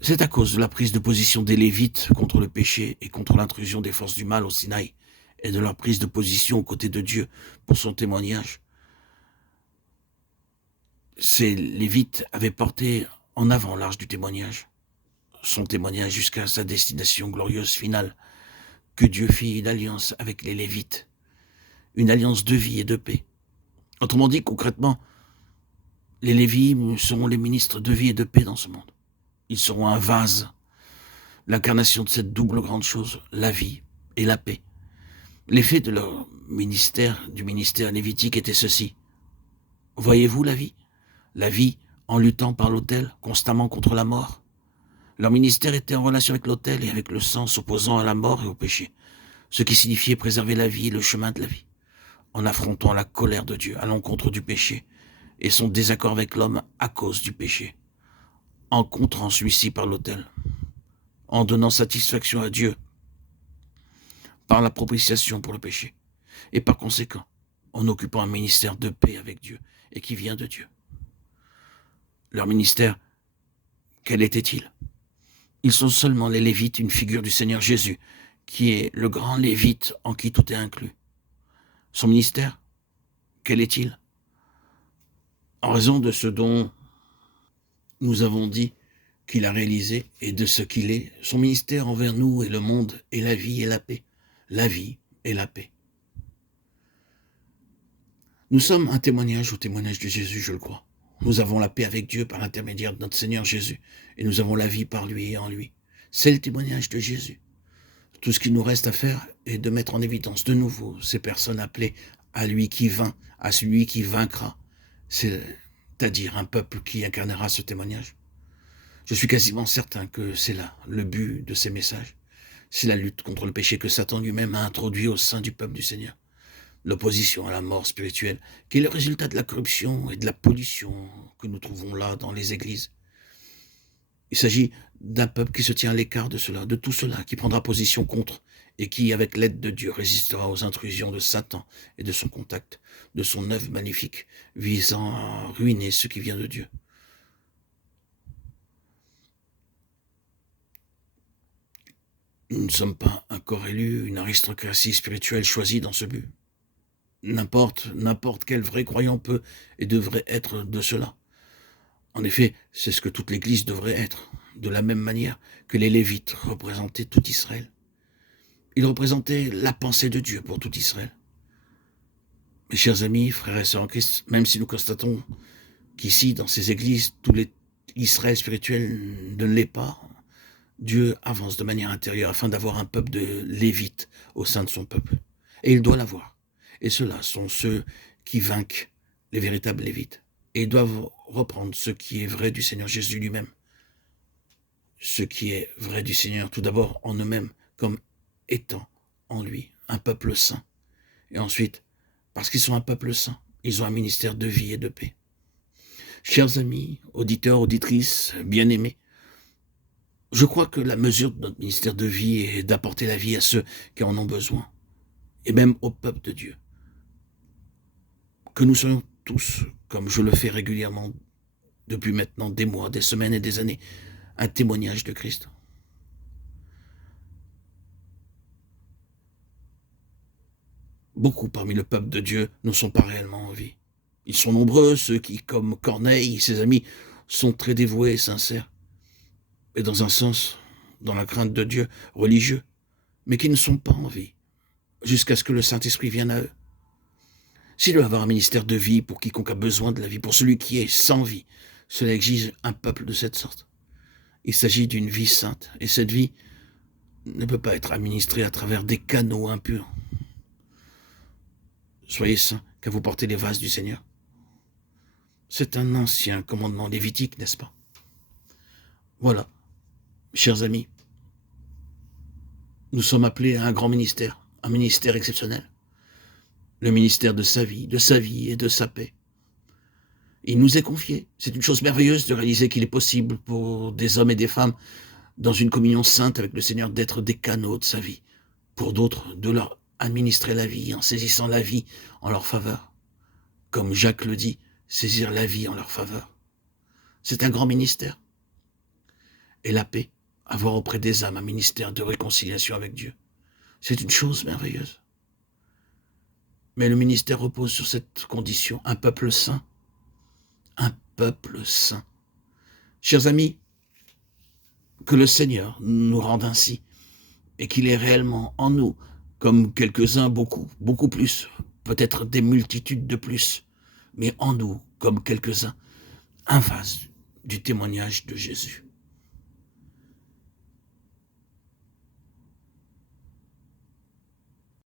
C'est à cause de la prise de position des Lévites contre le péché et contre l'intrusion des forces du mal au Sinaï, et de leur prise de position aux côtés de Dieu pour son témoignage. Ces Lévites avaient porté en avant l'arche du témoignage, son témoignage jusqu'à sa destination glorieuse finale, que Dieu fit une alliance avec les Lévites, une alliance de vie et de paix. Autrement dit, concrètement, les Lévites seront les ministres de vie et de paix dans ce monde. Ils seront un vase, l'incarnation de cette double grande chose, la vie et la paix. L'effet de leur ministère, du ministère lévitique, était ceci. Voyez-vous la vie? La vie en luttant par l'autel, constamment contre la mort. Leur ministère était en relation avec l'autel et avec le sang, s'opposant à la mort et au péché, ce qui signifiait préserver la vie et le chemin de la vie, en affrontant la colère de Dieu à l'encontre du péché et son désaccord avec l'homme à cause du péché, en contrant celui-ci par l'autel, en donnant satisfaction à Dieu par la propitiation pour le péché, et par conséquent, en occupant un ministère de paix avec Dieu et qui vient de Dieu. Leur ministère, quel était-il? Ils sont seulement les Lévites, une figure du Seigneur Jésus, qui est le grand Lévite en qui tout est inclus. Son ministère, quel est-il? En raison de ce dont nous avons dit qu'il a réalisé et de ce qu'il est, son ministère envers nous et le monde est la vie et la paix. La vie et la paix. Nous sommes un témoignage au témoignage de Jésus, je le crois. Nous avons la paix avec Dieu par l'intermédiaire de notre Seigneur Jésus, et nous avons la vie par lui et en lui. C'est le témoignage de Jésus. Tout ce qu'il nous reste à faire est de mettre en évidence de nouveau ces personnes appelées à lui qui vint, à celui qui vaincra, c'est-à-dire un peuple qui incarnera ce témoignage. Je suis quasiment certain que c'est là le but de ces messages. C'est la lutte contre le péché que Satan lui-même a introduit au sein du peuple du Seigneur. L'opposition à la mort spirituelle, qui est le résultat de la corruption et de la pollution que nous trouvons là dans les églises. Il s'agit d'un peuple qui se tient à l'écart de cela, de tout cela, qui prendra position contre et qui, avec l'aide de Dieu, résistera aux intrusions de Satan et de son contact, de son œuvre maléfique, visant à ruiner ce qui vient de Dieu. Nous ne sommes pas un corps élu, une aristocratie spirituelle choisie dans ce but. N'importe quel vrai croyant peut et devrait être de cela. En effet, c'est ce que toute l'Église devrait être, de la même manière que les Lévites représentaient tout Israël. Ils représentaient la pensée de Dieu pour tout Israël. Mes chers amis, frères et sœurs en Christ, même si nous constatons qu'ici, dans ces églises, tout l'Israël spirituel ne l'est pas, Dieu avance de manière intérieure afin d'avoir un peuple de Lévites au sein de son peuple. Et il doit l'avoir. Et ceux-là sont ceux qui vainquent les véritables Lévites. Et ils doivent reprendre ce qui est vrai du Seigneur Jésus lui-même. Ce qui est vrai du Seigneur, tout d'abord en eux-mêmes, comme étant en lui un peuple saint. Et ensuite, parce qu'ils sont un peuple saint, ils ont un ministère de vie et de paix. Chers amis, auditeurs, auditrices, bien-aimés, je crois que la mesure de notre ministère de vie est d'apporter la vie à ceux qui en ont besoin, et même au peuple de Dieu. Que nous soyons tous, comme je le fais régulièrement depuis maintenant des mois, des semaines et des années, un témoignage de Christ. Beaucoup parmi le peuple de Dieu ne sont pas réellement en vie. Ils sont nombreux, ceux qui, comme Corneille et ses amis, sont très dévoués et sincères, et dans un sens, dans la crainte de Dieu, religieux, mais qui ne sont pas en vie, jusqu'à ce que le Saint-Esprit vienne à eux. S'il doit avoir un ministère de vie pour quiconque a besoin de la vie, pour celui qui est sans vie, cela exige un peuple de cette sorte. Il s'agit d'une vie sainte, et cette vie ne peut pas être administrée à travers des canaux impurs. Soyez saints, car vous portez les vases du Seigneur. C'est un ancien commandement lévitique, n'est-ce pas? Voilà, chers amis, nous sommes appelés à un grand ministère, un ministère exceptionnel. Le ministère de sa vie et de sa paix. Il nous est confié. C'est une chose merveilleuse de réaliser qu'il est possible pour des hommes et des femmes, dans une communion sainte avec le Seigneur, d'être des canaux de sa vie. Pour d'autres, de leur administrer la vie en saisissant la vie en leur faveur. Comme Jacques le dit, saisir la vie en leur faveur. C'est un grand ministère. et la paix, avoir auprès des âmes un ministère de réconciliation avec Dieu. C'est une chose merveilleuse. Mais le ministère repose sur cette condition, un peuple saint. Un peuple saint. Chers amis, que le Seigneur nous rende ainsi, et qu'il est réellement en nous, comme quelques-uns, beaucoup plus, peut-être des multitudes de plus, mais en nous, comme quelques-uns, un vase du témoignage de Jésus.